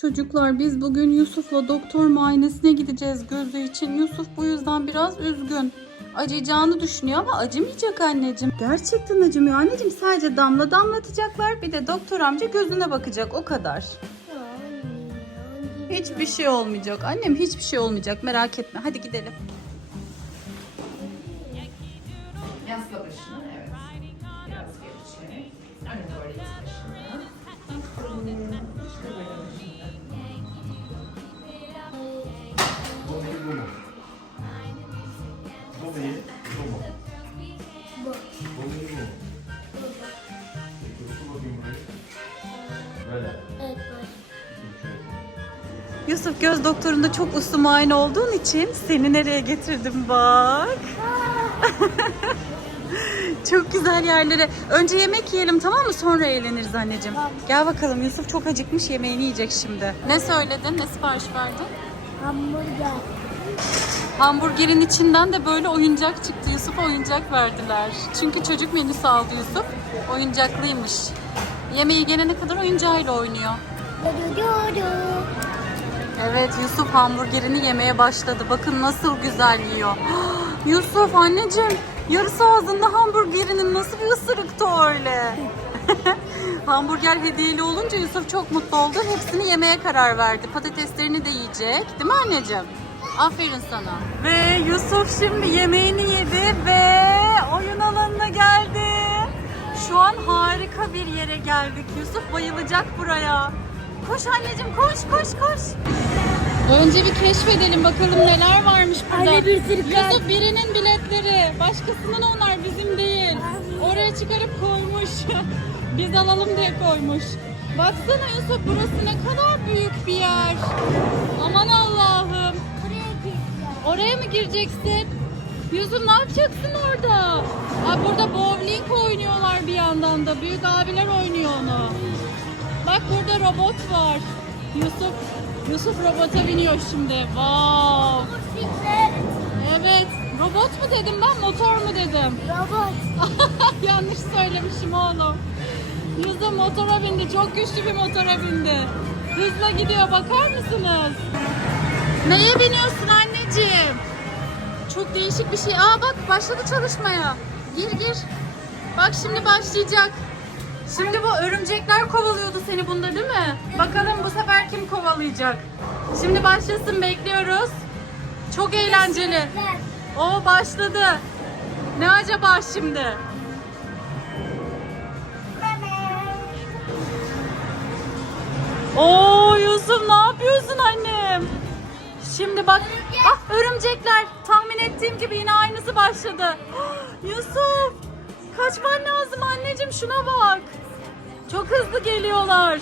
Çocuklar biz bugün Yusuf'la doktor muayenesine gideceğiz gözü için. Yusuf bu yüzden biraz üzgün. Acıyacağını düşünüyor ama acımayacak anneciğim. Gerçekten acımıyor anneciğim. Sadece damla damlatacaklar. Bir de doktor amca gözüne bakacak o kadar. Hiçbir şey olmayacak. Annem hiçbir şey olmayacak. Merak etme. Hadi gidelim. Yasla başını, evet. Biraz geri çek. Öne doğru it Yusuf göz doktorunda çok uslu muayene olduğun için seni nereye getirdim bak. çok güzel yerlere. Önce yemek yiyelim tamam mı? Sonra eğleniriz anneciğim. Gel bakalım Yusuf çok acıkmış yemeğini yiyecek şimdi. Ne söyledin? Ne sipariş verdin? Hamburger. Hamburgerin içinden de böyle oyuncak çıktı. Yusuf'a oyuncak verdiler. Çünkü çocuk menüsü aldı Yusuf. Oyuncaklıymış. Yemeği gelene kadar oyuncağıyla oynuyor. Evet Yusuf hamburgerini yemeye başladı. Bakın nasıl güzel yiyor. Yusuf anneciğim yarısı ağzında hamburgerinin nasıl bir ısırıktı öyle. Hamburger hediyeli olunca Yusuf çok mutlu oldu. Hepsini yemeye karar verdi. Patateslerini de yiyecek. Değil mi anneciğim? Aferin sana. Ve Yusuf şimdi yemeğini yedi ve oyun alanına geldi. Şu an harika bir yere geldik. Yusuf bayılacak buraya. Koş anneciğim koş koş koş. Önce bir keşfedelim bakalım neler varmış burada. Anne bir sürü. Yusuf birinin biletleri. Başkasının onlar bizim değil. Oraya çıkarıp koymuş. Biz alalım diye koymuş. Baksana Yusuf burası ne kadar büyük bir yer. Aman Allah'ım. Oraya mı gireceksin? Yusuf ne yapacaksın orada? Aa, burada bowling yandan da. Büyük abiler oynuyor onu. Bak burada robot var. Yusuf Yusuf robota biniyor şimdi. Wow. Evet. Robot mu dedim ben, motor mu dedim? Robot. Yanlış söylemişim oğlum. Yusuf motora bindi. Çok güçlü bir motora bindi. Hızla gidiyor. Bakar mısınız? Neye biniyorsun anneciğim? Çok değişik bir şey. Aa bak başladı çalışmaya. Gir gir. Bak şimdi başlayacak. Şimdi bu örümcekler kovalıyordu seni bunda değil mi? Bakalım bu sefer kim kovalayacak? Şimdi başlasın bekliyoruz. Çok eğlenceli. O başladı. Ne acaba şimdi? Oo Yusuf ne yapıyorsun annem? Şimdi bak. Ah örümcekler. Tahmin ettiğim gibi yine aynısı başladı. Yusuf kaçman lazım anneciğim şuna bak. Çok hızlı geliyorlar.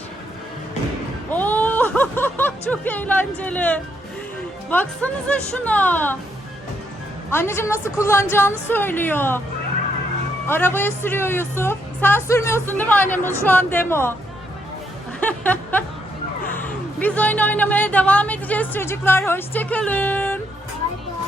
Oo çok eğlenceli. Baksanıza şuna. Anneciğim nasıl kullanacağını söylüyor. Arabaya sürüyor Yusuf. Sen sürmüyorsun değil mi annem? Şu an demo. Biz oyun oynamaya devam edeceğiz çocuklar. Hoşçakalın. Bay bay.